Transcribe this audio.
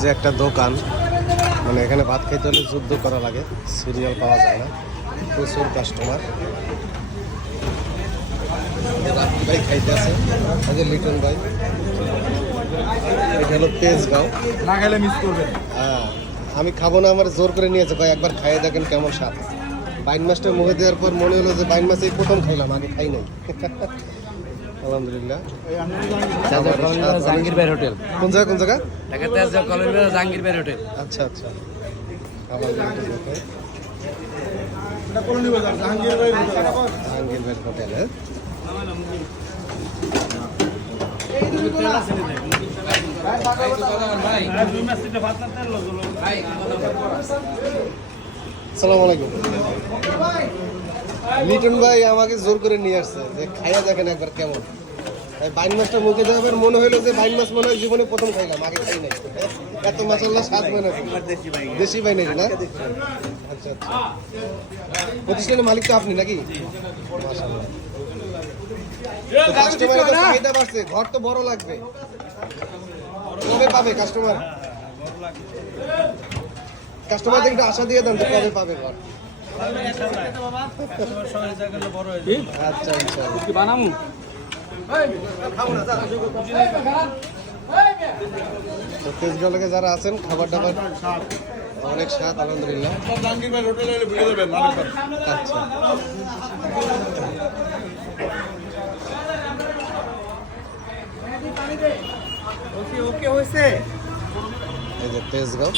যে একটা দোকান, মানে এখানে ভাত খাইতে হলে যুদ্ধ করা লাগে, সিরিয়াল পাওয়া যায় না, প্রচুর কাস্টমার। ভাই খাইতে আছে আগে লিটন ভাই, এটা হলো তেজগাঁও। না খেলে মিস করবেন। হ্যাঁ, আমি খাবো না, আমার জোর করে নিয়েছে ভাই, একবার খাইয়ে দেখেন কেমন স্বাদ। বাইন মাছটা মুখে দেওয়ার পর মনে হলো যে বাইন মাছ এই প্রথম খাইলাম, আগে খাই নাই। আলহামদুলিল্লাহ। জাহাঙ্গীর ভাই হোটেল। কোন জায়গা কোন জায়গা? ঢাকাতে আছে কলমবিরা জাহাঙ্গীর ভাই হোটেল। আচ্ছা আচ্ছা, আলহামদুলিল্লাহ। এটা কলোনি বাজার জাহাঙ্গীর ভাই হোটেল। জাহাঙ্গীর ভাই হোটেল। হ্যাঁ, আসসালামু আলাইকুম। লিটন ভাই আমাকে জোর করে নিয়ে আসছে যে খাইয়া দেখেন একবার কেমন। ভাই বাইন মাছটা মুখে দেওয়ার মনে হইলো যে বাইন মাছ মনে হয় জীবনে প্রথম খাইলাম, আগে খাই নাই। এত মাসাল্লাহ স্বাদ মনে হয়। দেশি বাইন নাকি না? আচ্ছা আচ্ছা, প্রতিষ্ঠানের মালিক তো আপনি নাকি? মাশাআল্লাহ। তো কাস্টমারের তো চাহিদা বাড়ছে, ঘর তো বড় লাগবে, কবে পাবে কাস্টমার? কাস্টমারদের একটু আশা দিয়ে দেন যে কবে পাবে ঘর। আচ্ছা আচ্ছা, বানাম তো তেজগাঁও থেকে যারা আছেন, খাবার দাবার অনেক স্বাদ আলহামদুলিল্লাহ। জাহাঙ্গীর ভাই হোটেলে ভিডিও দেবেন আরেকবার। আচ্ছা, ওকে ওকে হইছে। এই যে তেজগাঁও।